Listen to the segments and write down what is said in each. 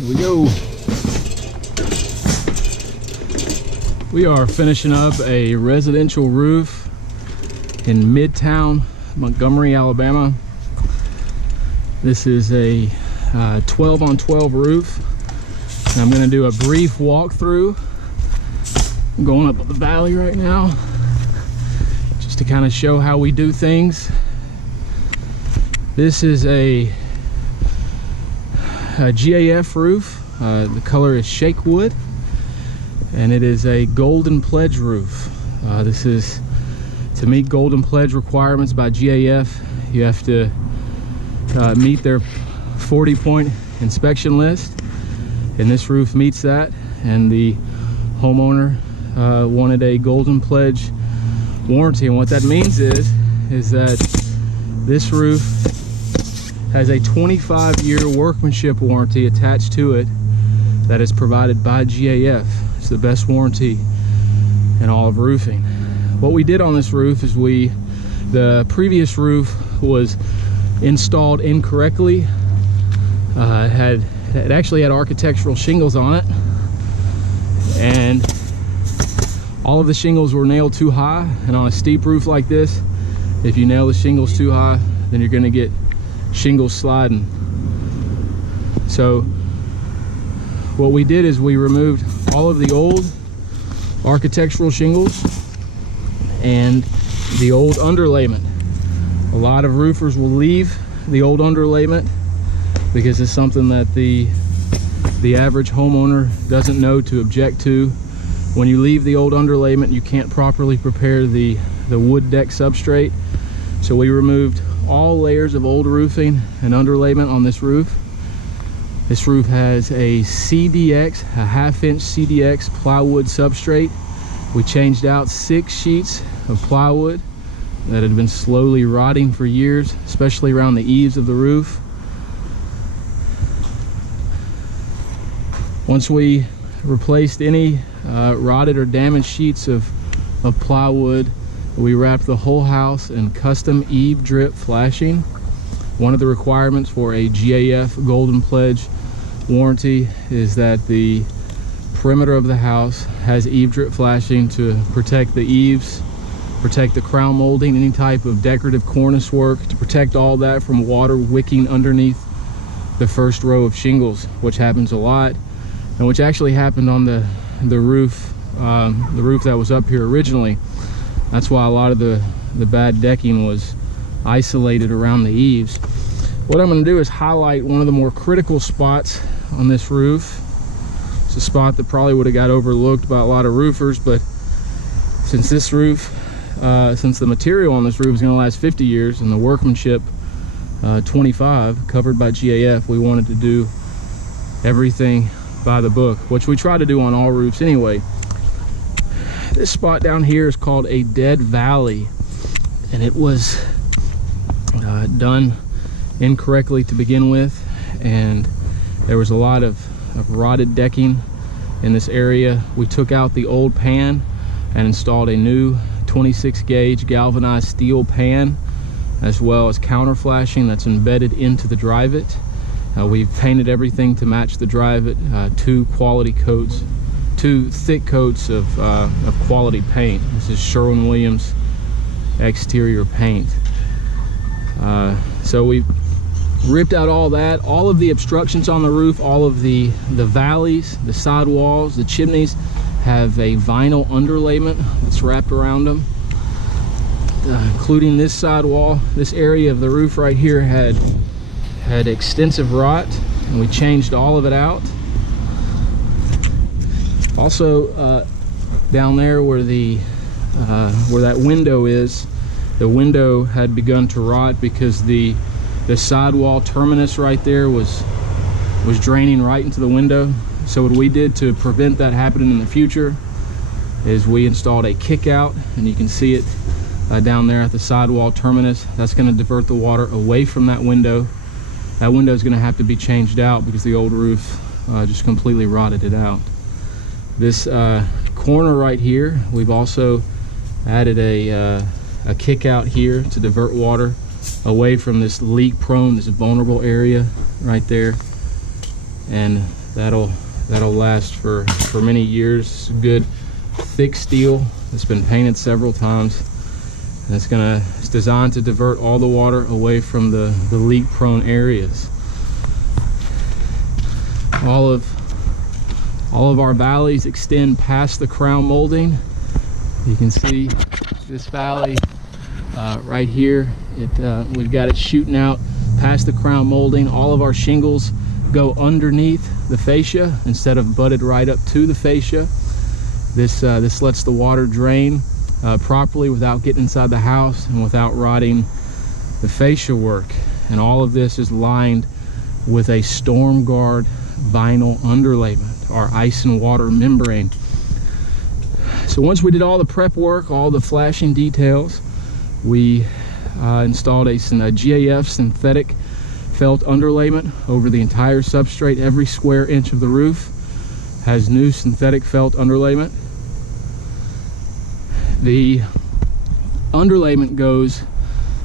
Here we go. We are finishing up a residential roof in Midtown, Montgomery, Alabama. This is a 12 on 12 roof. And I'm going to do a brief walkthrough. I'm going up the valley right now just to kind of show how we do things. This is a GAF roof. The color is shake wood, and it is a golden pledge roof. This is to meet golden pledge requirements by GAF. You have to meet their 40-point inspection list, and this roof meets that. And the homeowner wanted a golden pledge warranty, and what that means is that this roof has a 25-year workmanship warranty attached to it that is provided by GAF. It's the best warranty in all of roofing. What we did on this roof is the previous roof was installed incorrectly. It actually had architectural shingles on it, and all of the shingles were nailed too high. And on a steep roof like this, if you nail the shingles too high, then you're going to get shingles sliding. So what we did is we removed all of the old architectural shingles and the old underlayment. A lot of roofers will leave the old underlayment because it's something that the average homeowner doesn't know to object to. When you leave the old underlayment, you can't properly prepare the wood deck substrate. So we removed all layers of old roofing and underlayment on this roof. This roof has a CDX, a 1/2-inch CDX plywood substrate. We changed out 6 sheets of plywood that had been slowly rotting for years, especially around the eaves of the roof. Once we replaced any rotted or damaged sheets of plywood, we wrapped the whole house in custom Eave drip flashing. One of the requirements for a GAF Golden Pledge warranty is that the perimeter of the house has Eave drip flashing to protect the eaves, protect the crown molding, any type of decorative cornice work, to protect all that from water wicking underneath the first row of shingles, which happens a lot, and which actually happened on the roof that was up here originally. That's why a lot of the bad decking was isolated around the eaves. What I'm going to do is highlight one of the more critical spots on this roof. It's a spot that probably would have got overlooked by a lot of roofers, but since this roof, since the material on this roof is going to last 50 years and the workmanship 25 covered by GAF, we wanted to do everything by the book, which we try to do on all roofs anyway. This spot down here is called a dead valley, and it was done incorrectly to begin with, and there was a lot of rotted decking in this area. We took out the old pan and installed a new 26 gauge galvanized steel pan, as well as counter flashing that's embedded into the drivet. We've painted everything to match the drivet, 2 thick coats of quality paint. This is Sherwin-Williams exterior paint. So we ripped out all that. All of the obstructions on the roof, all of the valleys, the side walls, the chimneys have a vinyl underlayment that's wrapped around them, including this side wall. This area of the roof right here had extensive rot, and we changed all of it out. Also, down there where that window is, the window had begun to rot because the sidewall terminus right there was draining right into the window. So what we did to prevent that happening in the future is we installed a kick out, and you can see it down there at the sidewall terminus. That's going to divert the water away from that window. That window is going to have to be changed out because the old roof just completely rotted it out. This corner right here, we've also added a kick out here to divert water away from this leak prone, this vulnerable area right there. And that'll last for many years. Good thick steel. It's been painted several times. And it's designed to divert all the water away from the leak prone areas. All of our valleys extend past the crown molding. You can see this valley right here. We've got it shooting out past the crown molding. All of our shingles go underneath the fascia instead of butted right up to the fascia. This lets the water drain properly without getting inside the house and without rotting the fascia work. And all of this is lined with a storm guard vinyl underlayment, our ice and water membrane. So once we did all the prep work, all the flashing details, we installed a GAF synthetic felt underlayment over the entire substrate. Every square inch of the roof has new synthetic felt underlayment. The underlayment goes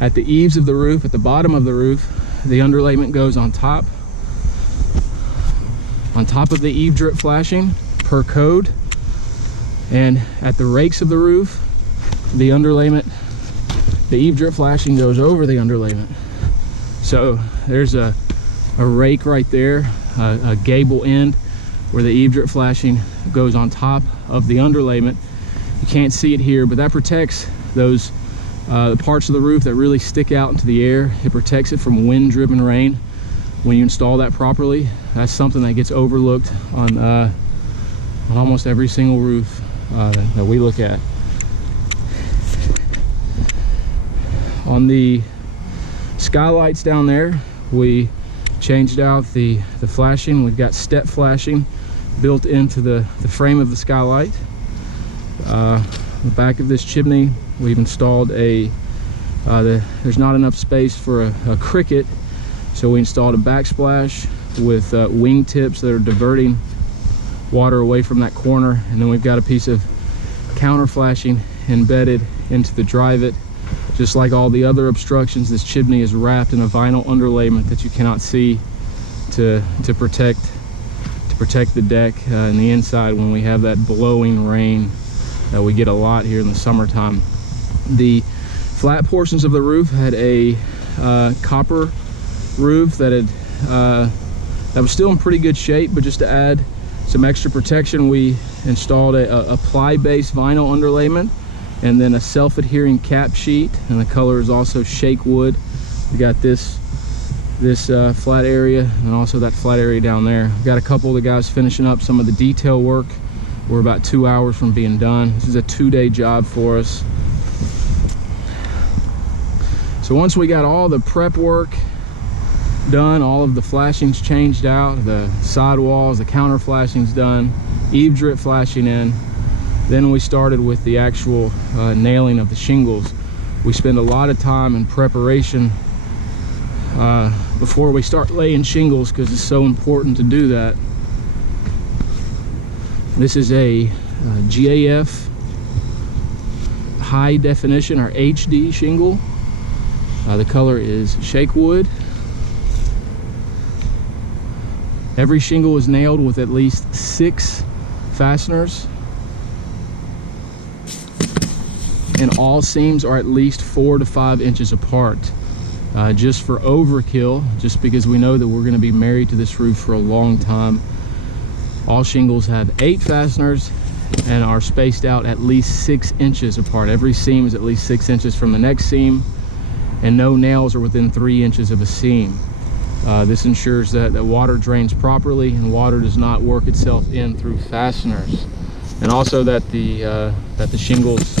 at the eaves of the roof, at the bottom of the roof. The underlayment goes on top of the eave drip flashing per code, and at the rakes of the roof, the underlayment, the eave drip flashing goes over the underlayment. So there's a rake right there, a gable end where the eave drip flashing goes on top of the underlayment. You can't see it here, but that protects those the parts of the roof that really stick out into the air. It protects it from wind-driven rain when you install that properly. That's something that gets overlooked on almost every single roof that we look at. On the skylights down there, we changed out the flashing. We've got step flashing built into the frame of the skylight. The back of this chimney, we've installed there's not enough space for a cricket, so we installed a backsplash with wing tips that are diverting water away from that corner. And then we've got a piece of counter flashing embedded into the drivet. Just like all the other obstructions, this chimney is wrapped in a vinyl underlayment that you cannot see to protect the deck and the inside when we have that blowing rain that we get a lot here in the summertime. The flat portions of the roof had a copper roof that was still in pretty good shape, but just to add some extra protection, we installed a ply-based vinyl underlayment and then a self-adhering cap sheet, and the color is also shake wood. We got this flat area and also that flat area down there. We've got a couple of the guys finishing up some of the detail work. We're about 2 hours from being done. This is a 2-day job for us. So once we got all the prep work done, all of the flashings changed out, the side walls, the counter flashings done, eave drip flashing in, then we started with the actual nailing of the shingles. We spend a lot of time in preparation before we start laying shingles, because it's so important to do that. This is a GAF high definition, or HD shingle. The color is shake wood. Every shingle is nailed with at least 6 fasteners, and all seams are at least 4 to 5 inches apart, just for overkill, just because we know that we're going to be married to this roof for a long time. All shingles have 8 fasteners and are spaced out at least 6 inches apart. Every seam is at least 6 inches from the next seam, and no nails are within 3 inches of a seam. This ensures that water drains properly and water does not work itself in through fasteners, and also that the shingles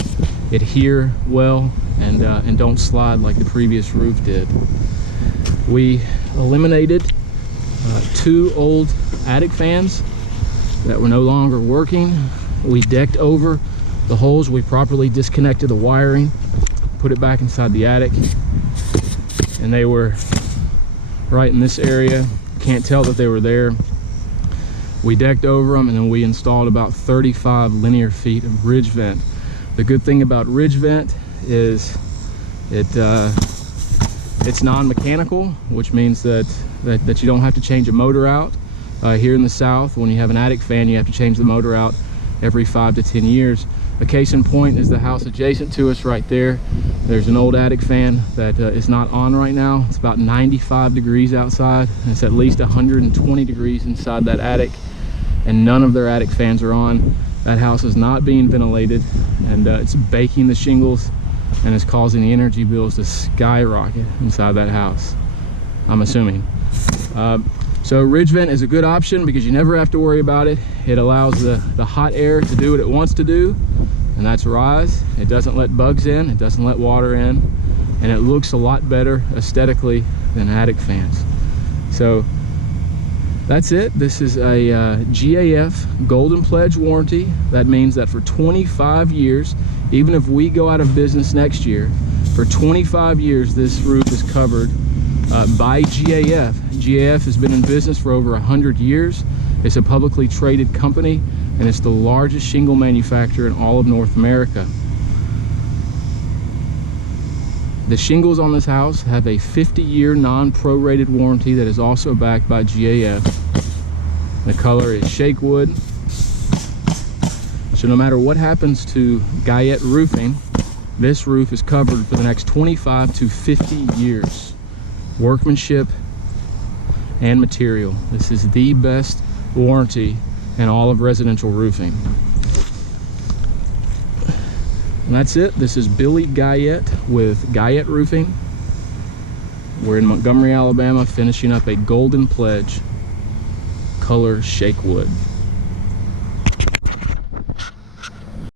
adhere well and don't slide like the previous roof did. We eliminated 2 old attic fans that were no longer working. We decked over the holes. We properly disconnected the wiring, put it back inside the attic, and they were right in this area. Can't tell that they were there. We decked over them, and then we installed about 35 linear feet of ridge vent. The good thing about ridge vent is it's non-mechanical, which means that you don't have to change a motor out. Here in the South, when you have an attic fan, you have to change the motor out every 5 to 10 years. A case in point is the house adjacent to us right there. There's an old attic fan that is not on right now. It's about 95 degrees outside, and it's at least 120 degrees inside that attic, and none of their attic fans are on. That house is not being ventilated, and it's baking the shingles, and it's causing the energy bills to skyrocket inside that house, I'm assuming. So ridge vent is a good option because you never have to worry about it. It allows the hot air to do what it wants to do, and that's rise. It doesn't let bugs in, it doesn't let water in, and it looks a lot better aesthetically than attic fans. So that's it. This is a GAF Golden Pledge warranty. That means that for 25 years, even if we go out of business next year, for 25 years this roof is covered by GAF. GAF has been in business for over 100 years. It's a publicly traded company, and it's the largest shingle manufacturer in all of North America. The shingles on this house have a 50-year non-prorated warranty that is also backed by GAF. The color is shake wood. So no matter what happens to Guyette roofing, this roof is covered for the next 25 to 50 years. Workmanship and material. This is the best warranty in all of residential roofing. And that's it. This is Billy Guyette with Guyette Roofing. We're in Montgomery, Alabama, finishing up a Golden Pledge color shake wood.